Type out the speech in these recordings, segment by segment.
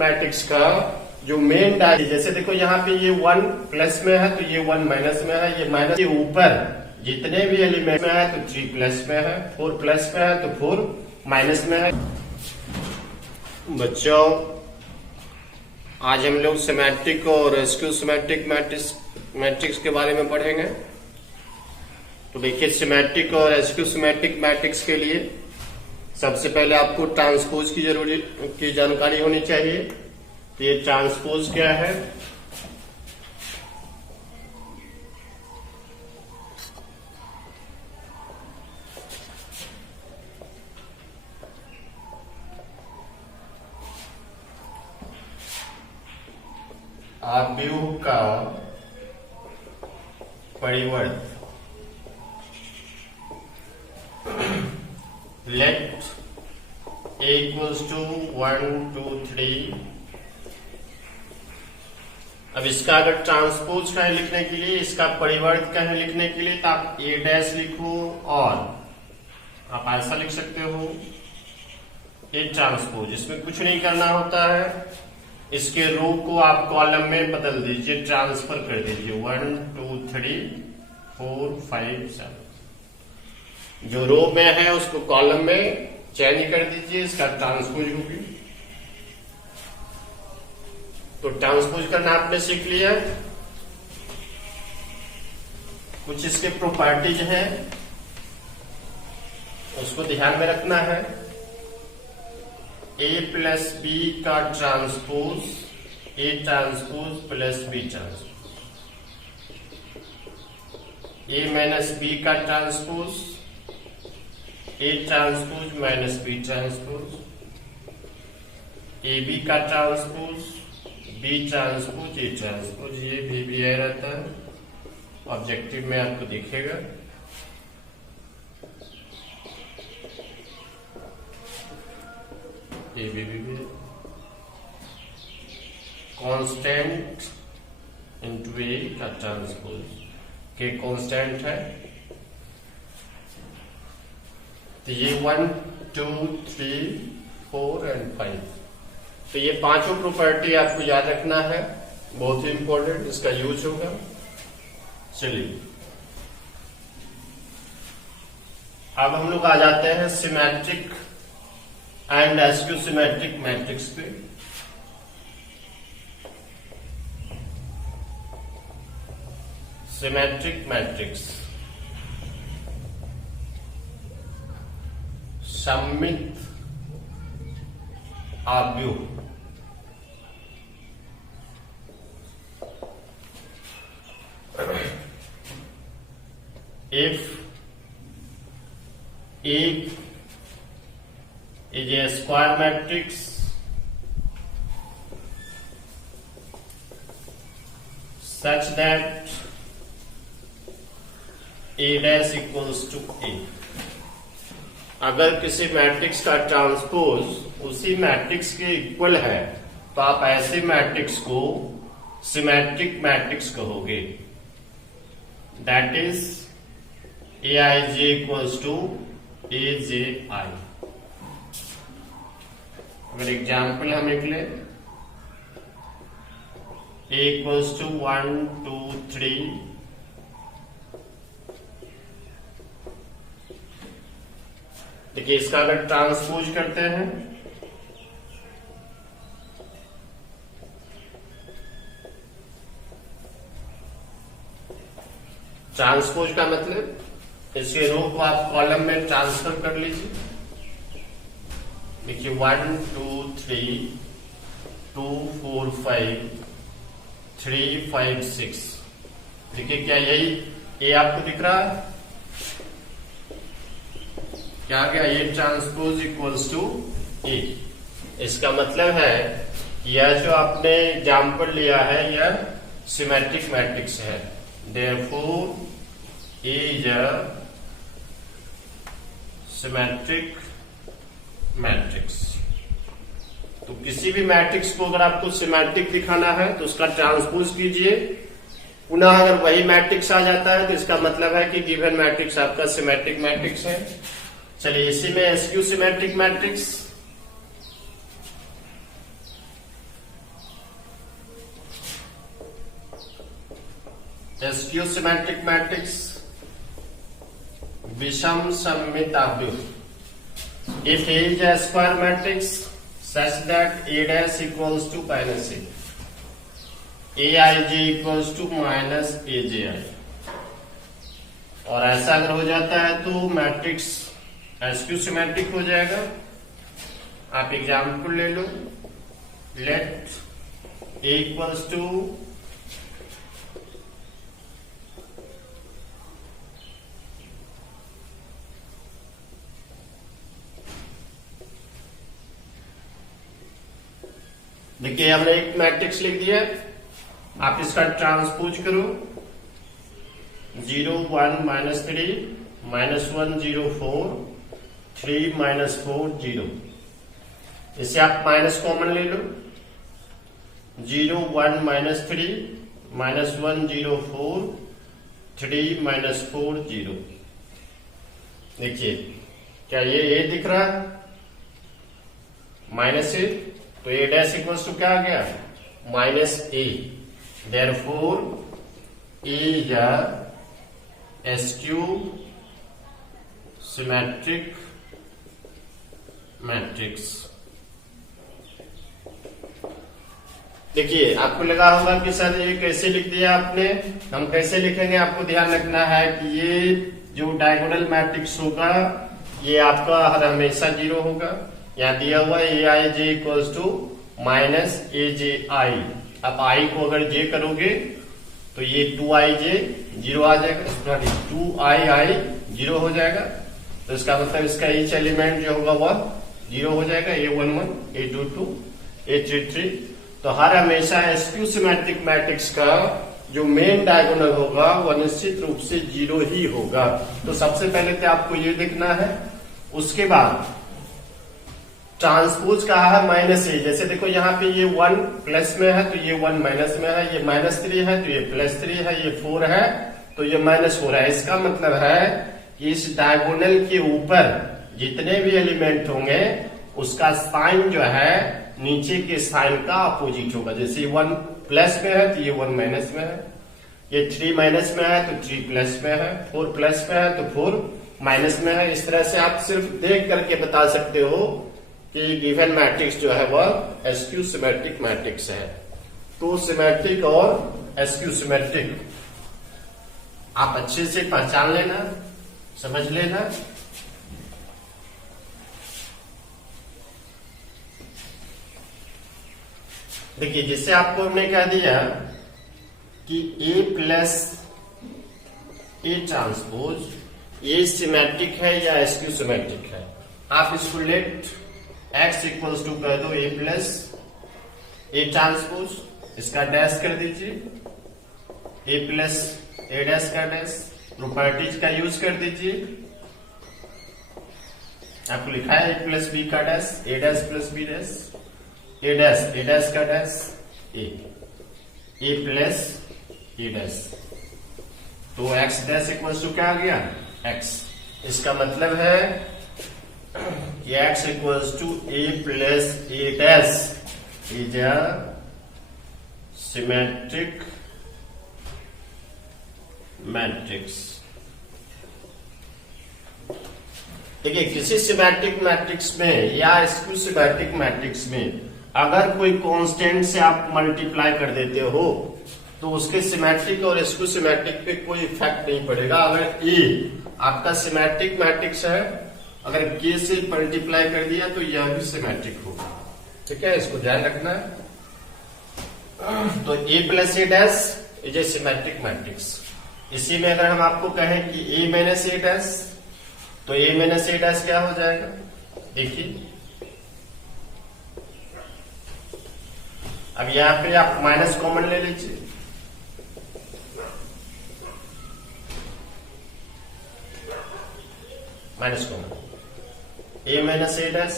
Matrix का जो main diary, जैसे देखो यहाँ पे ये 1 प्लस में है तो ये 1 माइनस में है, ये माइनस के ऊपर जितने भी एलिमेंट में है तो 3 प्लस में है, 4 प्लस में है तो 4 माइनस में है। बच्चों आज हम लोग सिमेट्रिक और स्क्यू सिमेट्रिक मैट्रिक्स के बारे में पढ़ेंगे। तो देखिए सिमेट्रिक और स्क्यू सिमेट्रिक मैट्रिक्स के लिए सबसे पहले आपको ट्रांसपोज की जानकारी होनी चाहिए। तो ये ट्रांसपोज क्या है? आव्यूह का परिवर्त। Let a equals to 1 2 3। अब इसका अगर ट्रांसपोज कहें लिखने के लिए, इसका परिवर्त कहें लिखने के लिए, तो आप a डैश लिखो और आप ऐसा लिख सकते हो a ट्रांसपोज। इसमें कुछ नहीं करना होता है, इसके रो को आप कॉलम में बदल दीजिए, ट्रांसफर कर दीजिए 1 2 3 4 5 7। जो रो में है उसको कॉलम में चेंज कर दीजिए, इसका ट्रांसपोज होगी। तो ट्रांसपोज करना आपने सीख लिया। कुछ इसके प्रॉपर्टीज हैं उसको ध्यान में रखना है। a प्लस बी का transpose a transpose plus b transpose, a minus B का transpose a transpose minus B transpose, A B का transpose B transpose A transpose. ये भी आ रहता है, ऑब्जेक्टिव में आपको दिखेगा। A B constant into A का ट्रांसपोज के कांस्टेंट है। तो ये 1 2 3 4 एंड 5। तो ये पांचों प्रॉपर्टी आपको याद रखना है, बहुत ही इंपॉर्टेंट, इसका यूज होगा। चलिए अब हम लोग आ जाते हैं symmetric and skew symmetric matrix पे। सिमेट्रिक मैट्रिक्स सममित आव्यूह। If A is a square matrix such that A dash equals to A, अगर किसी मैट्रिक्स का ट्रांसपोज उसी मैट्रिक्स के इक्वल है तो आप ऐसे मैट्रिक्स को सिमेट्रिक मैट्रिक्स कहोगे। That is aij equals to aji। अगर एग्जाम्पल हम लिख लें a इक्वल्स टू 1 2 3, देखिए इसका अगर ट्रांसपोज करते हैं ट्रांसपोज का मतलब इसके रो को आप कॉलम में ट्रांसफर कर लीजिए। देखिए 1 2 3 2 4 5 3 5 6। देखिए क्या यही ए आपको दिख रहा है? क्या आ गया? ए ट्रांसपोज इक्वल्स टू ए। इसका मतलब है यह जो आपने एग्जाम्पल लिया है यह सिमेट्रिक मैट्रिक्स है। Therefore A is a symmetric matrix. तो किसी भी मैट्रिक्स को अगर आपको सिमेट्रिक दिखाना है तो उसका ट्रांसपोज कीजिए, पुनः अगर वही मैट्रिक्स आ जाता है तो इसका मतलब है कि गिवन मैट्रिक्स आपका सिमेट्रिक मैट्रिक्स है। चलिए इसी में skew symmetric matrix skew symmetric matrix विषम सममित आव्यूह if A is a square matrix such that A dash equals to minus A, Aij equals to minus Abi, और ऐसा अगर हो जाता है तो मैट्रिक्स स्क्यू सिमेट्रिक हो जाएगा। आप एग्जाम्पल ले लो, लेट A equals to देखिए हमने एक मैट्रिक्स लिख दिया, आप इसका ट्रांसपोज करो 0 1 -3 -1 0 4 3 -4 0। इसे आप माइनस कॉमन ले लो, 0 1 -3 -1 0 4 3 -4 0। देखिए क्या ये दिख रहा है माइनस ए, तो ए डैश इक्वल्स टू क्या आ गया minus A, therefore A is a skew symmetric matrix. देखिए आपको लगा होगा कि सर ये कैसे लिख दिया आपने, हम कैसे लिखेंगे आपको ध्यान रखना है कि ये जो डायगोनल मैट्रिक्स होगा ये आपका हर हमेशा 0 होगा। यहाँ दिया हुआ ए आई जे इक्वल्स टू माइनस ए जे आई। अब आई को अगर जे करोगे तो ये 2i j 0 आ जाएगा, सॉरी 2i 0 हो जाएगा। तो इसका मतलब इसका ईच एलिमेंट जो होगा वह 0 हो जाएगा, a11 a22 a33। तो हर हमेशा स्क्यू सिमेट्रिक मैट्रिक्स का जो मेन डायगोनल होगा वह निश्चित रूप से 0 ही होगा। तो सबसे पहले तो आपको ये देखना है, उसके बाद ट्रांसपोज कहा है माइनस ए। जैसे देखो यहाँ पे ये 1 प्लस में है तो ये 1 माइनस में है, ये -3 है तो ये +3 है, ये 4 है तो ये -4 है। इसका मतलब है कि इस डायगोनल के ऊपर जितने भी एलिमेंट होंगे उसका साइन जो है नीचे के साइन का अपोजिट होगा। जैसे 1 प्लस में है तो ये 1 माइनस में है, ये 3 माइनस में है तो 3 प्लस में है, 4 प्लस में है तो 4 माइनस में है। इस तरह से आप सिर्फ देख करके बता सकते हो कि गिवन मैट्रिक्स जो है वह स्क्यू सिमेट्रिक मैट्रिक्स है। तो सिमेट्रिक और स्क्यू सिमेट्रिक आप अच्छे से पहचान लेना, समझ लेना। देखिए जैसे आपको हमने कह दिया कि A प्लस ए ट्रांसपोज ये सिमेट्रिक है या स्क्यू सिमेट्रिक है, आप इसको लेट x इक्वल्स टू कर दो a प्लस ए ट्रांसपोज, इसका डैश कर दीजिए a प्लस ए डैश का डैश, प्रॉपर्टीज का यूज कर दीजिए। आपको लिखा है a प्लस बी का dash, A dash plus B dash, A dash का dash A plus A dash. तो x डैश इक्वल्स टू क्या आ गया x। इसका मतलब है कि x equals to a plus A dash is a symmetric matrix. देखिए किसी सिमेट्रिक मैट्रिक्स में या स्क्यू सिमेट्रिक मैट्रिक्स में अगर कोई कांस्टेंट से आप मल्टीप्लाई कर देते हो तो उसके सिमेट्रिक और स्क्यू सिमेट्रिक पे कोई इफेक्ट नहीं पड़ेगा। अगर ए आपका सिमेट्रिक मैट्रिक्स है, अगर के से मल्टीप्लाई कर दिया तो यह भी सिमेट्रिक होगा। ठीक है, इसको ध्यान रखना है। तो A plus A dash is a symmetric matrix. इसी में अगर हम आपको कहें कि ए माइनस ए डैश, तो ए माइनस ए डैश क्या हो जाएगा, देखिए अब यहां पे आप माइनस कॉमन ले लीजिए, minus common a minus A dash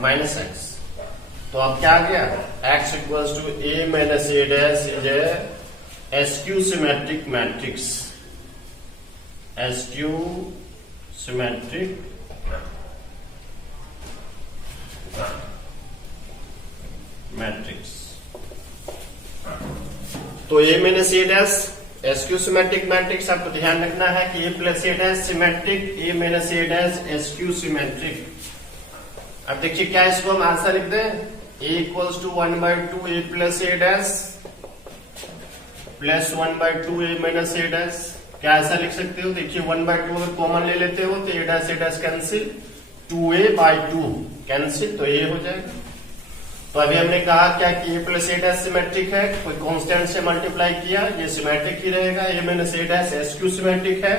minus x. तो अब क्या आ गया x equals to a minus A dash is a skew symmetric matrix, skew symmetric matrix. तो A minus A dash skew symmetric matrix, आपको ध्यान रखना है कि A plus A dash symmetric, A minus A dash skew symmetric. अब देखिए क्या इसको हम आंसर लिख दें, A equals to 1/2 A plus A dash plus 1/2 A minus A dash. क्या ऐसा लिख सकते हो, देखिए 1/2 अगर कॉमन ले लेते हो तो ए डैश कैंसिल, 2a/2 कैंसिल, तो ए हो जाएगा। तो अभी हमने कहा क्या कि A plus A dash symmetric है, कोई कांस्टेंट से मल्टीप्लाई किया, ये सिमेट्रिक ही रहेगा। ए minus A dash skew symmetric है,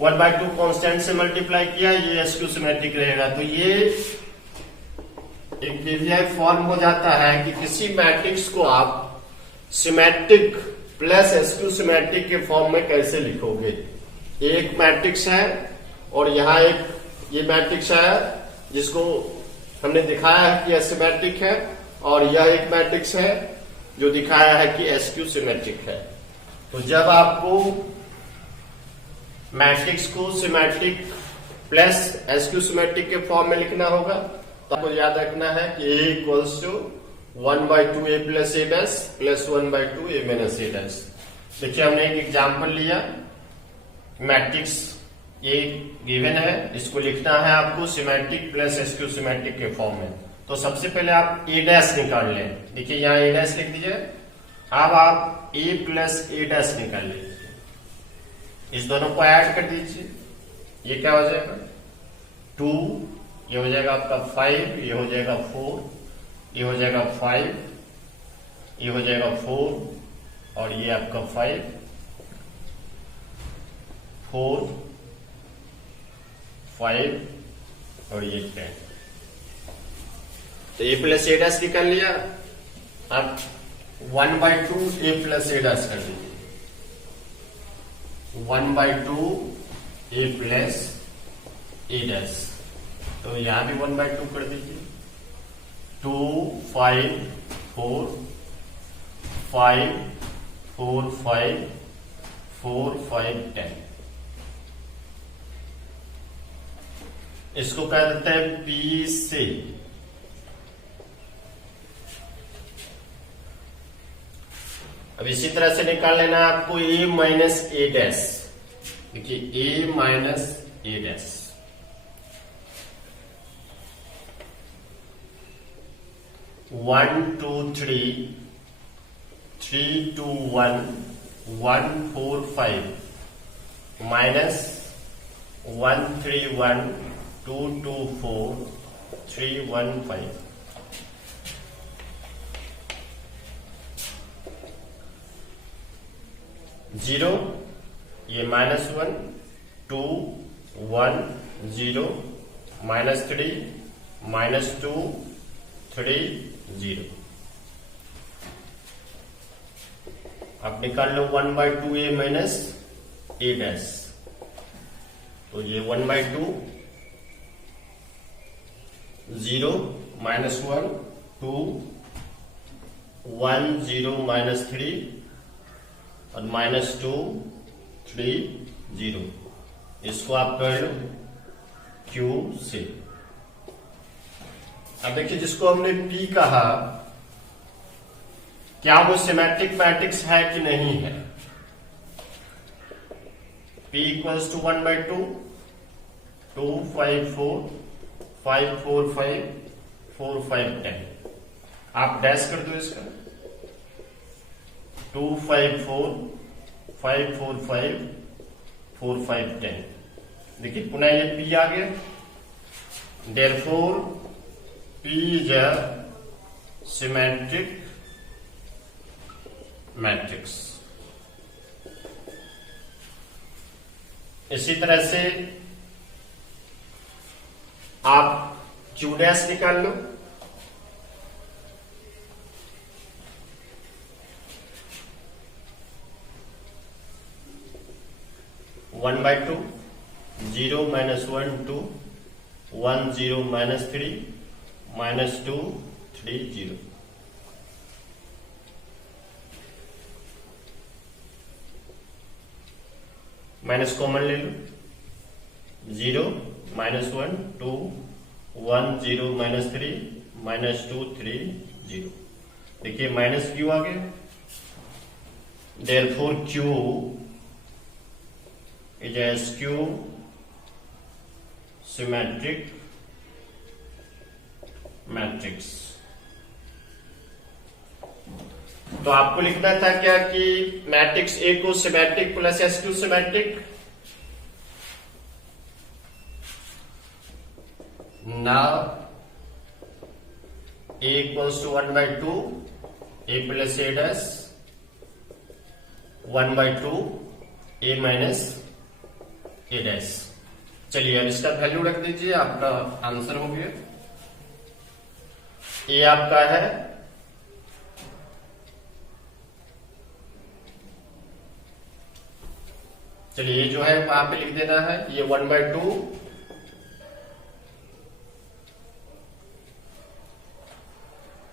1/2 कांस्टेंट से मल्टीप्लाई किया, ये एसक्यू सिमेट्रिक रहेगा। तो ये एक KVI फॉर्म हो जाता है कि किसी मैट्रिक्स को आप सिमेट्रिक प्लस एसक्यू सिमेट्रिक के फॉर्म में कैसे लिखोगे। एक मैट्रिक्स है और यहाँ एक ये मैट्रिक्स है जिसको हमने दिखाया है कि एसिमेट्रिक है, और यह एक मैट्रिक्स है जो दिखाया है कि एसक्यू सिमेट्रिक है। तो जब आपको मैट्रिक्स को सिमेट्रिक प्लस एसक्यू सिमेट्रिक के फॉर्म में लिखना होगा तो आपको याद रखना है कि A equals to 1/2 A plus A dash plus 1/2 A minus A dash. देखिए हमने एक एग्जाम्पल लिया, मैट्रिक्स ये गिवन है, इसको लिखना है आपको सिमेट्रिक प्लस एसक्यू सिमेट्रिक के फॉर्म में। तो सबसे पहले आप ए डैश निकाल लें, देखिए यहाँ ए डैश लिख दीजिए। अब आप ए प्लस ए डैश निकाल लीजिए, इस दोनों को ऐड कर दीजिए, ये क्या हो जाएगा 2, ये हो जाएगा आपका 5, ये हो जाएगा 4, ये हो जाएगा 5, ये हो जाएगा 4 और ये आपका 5, 4, 5 और ये 10। तो ए प्लस ए डैश निकाल लिया। अब 1/2 ए प्लस ए डैश कर दीजिए, 1/2 ए प्लस ए डैश, तो यहां भी 1/2 कर दीजिए। 2, 5, 4, 5, 4, 5, 4, 5, 10। इसको कह देते हैं पी से। अब इसी तरह से निकाल लेना है आपको ए माइनस ए डैश। देखिए ए minus A dash, one 2 3, 3 2 1, 1 4 5 minus 1 3 1, 2 2 4, 3 1 5। Zero, ये -1 2 1 0 -3 -2 3 0। आप निकाल लो 1/2 ए माइनस ए डैश, तो ये 1/2 0 -1 2 1 0 -3 और -2 3 0। इसको आप कर लो क्यू से। अब देखिए जिसको हमने P कहा, क्या वो सिमेट्रिक मैट्रिक्स है कि नहीं है। P equals to 1/2 2 5 4 5 4 5 4 5 10। आप डैश कर दो इसका, 2 5 4 5 4 5 4 5 10। देखिए पुनः ये P आ गया, therefore P is a symmetric matrix। इसी तरह से आप Q डैश निकाल लो, one by two 0 -1 2 1 0 -3 -2 3 0। Minus common ले लो, 0 -1 2 1 0 -3 -2 3 0। देखिए माइनस क्यू आ गया, therefore Q is a skew symmetric matrix. तो आपको लिखना था क्या कि मैट्रिक्स ए को symmetric plus skew symmetric. Now A equals to 1/2 A plus A dash 1/2 A minus A dash. चलिए अब इसका वैल्यू रख दीजिए, आपका आंसर हो गया। ए आपका है चलिए ये जो है वहां पे लिख देना है, ये 1/2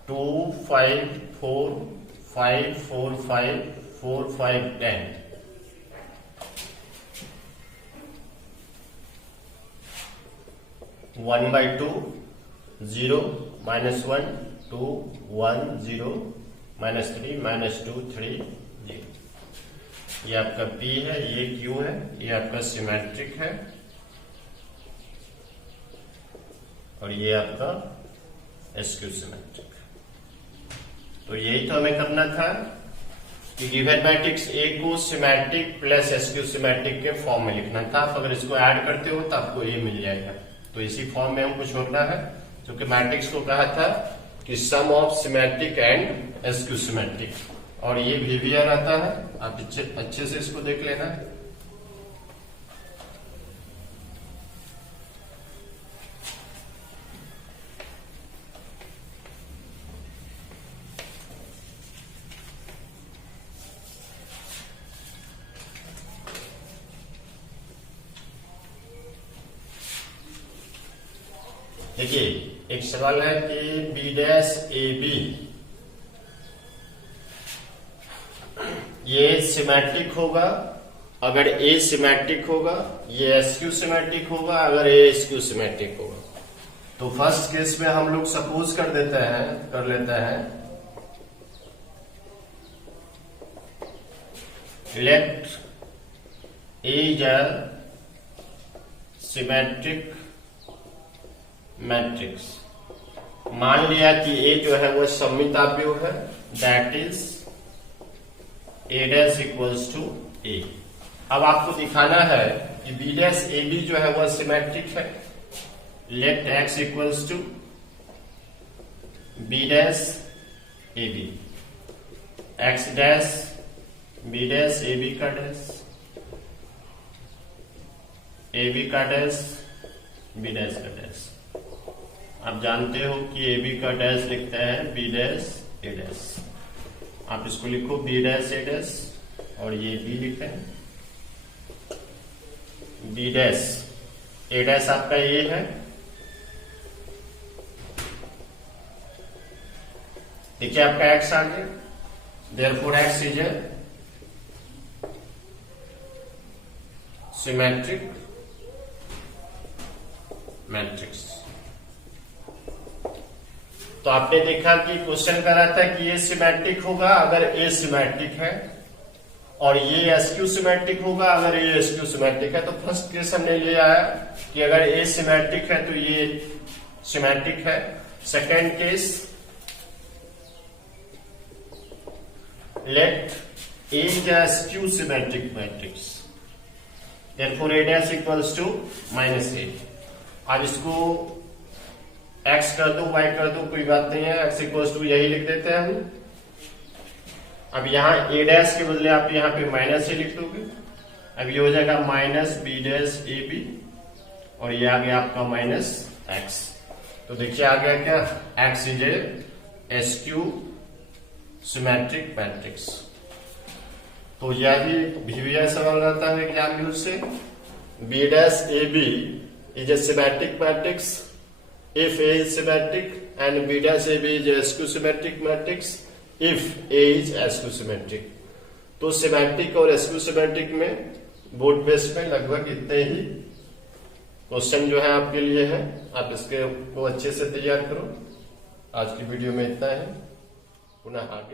2 5 4 5 4 5 4 5 10 1/2 0 -1 2 1 0 -3 -2 3 0। ये आपका P है, ये Q है, ये आपका सिमेट्रिक है और ये आपका SQ सिमेट्रिक। तो यही तो हमें करना था कि गिवन मैट्रिक्स A को सिमेट्रिक प्लस SQ सिमेट्रिक के फॉर्म में लिखना था। आप अगर इसको ऐड करते हो तो आपको A मिल जाएगा। तो इसी फॉर्म में हमको छोड़ना है, जो कि मैट्रिक्स को कहा था कि sum of symmetric and SQ symmetric, और ये VVR आता है। आप अच्छे से इसको देख लेना है। देखिए एक सवाल है कि B' AB ये सिमेट्रिक होगा अगर A सिमेट्रिक होगा, ये SQ सिमेट्रिक होगा अगर A SQ सिमेट्रिक होगा। तो फर्स्ट केस में हम लोग सपोज कर लेते हैं let A is a symmetric matrix. मान लिया कि A जो है वो सममित अवयव है, that is A' equals to A। अब आपको दिखाना है कि B' AB जो है वह सिमेट्रिक है। Let X equals to B' AB, X dash B' AB का डैश, AB का डैश B' का डैश। आप जानते हो कि AB का डैश लिखते हैं B' A डैश। आप इसको लिखो B' A डैश और ये B लिखें B' A डैश आपका ये है। देखिए आपका X आ गया, therefore X is a symmetric matrix. तो आपने देखा कि क्वेश्चन कर रहा था कि ये सिमेट्रिक होगा अगर A सिमेट्रिक है और ये SQ सिमेट्रिक होगा अगर ये SQ सिमेट्रिक है। तो फर्स्ट केस हमने ले आया कि अगर A सिमेट्रिक है तो ये सिमेट्रिक है। Second case let A is a SQ symmetric matrix, therefore A' equals to -A। अब इसको X कर दो Y कर दो कोई बात नहीं है, X इक्वल्स टू यही लिख देते हैं हम। अब यहाँ A' के बदले आप यहाँ पे -A लिख दोगे। अब ये हो जाएगा -B' AB और ये आ गया आपका -X। तो देखिए आ गया क्या, X is a SQ symmetric matrix. तो यही VVR सवाल रहता है एग्जाम यूज से। B' AB is a symmetric matrix if A is symmetric and B' AB is a SQ symmetric matrix if A is SQ symmetric। तो symmetric और SQ symmetric में board base में लगभग इतने ही क्वेश्चन जो है आपके लिए है। आप इसके को अच्छे से तैयार करो। आज की वीडियो में इतना है, पुनः आगे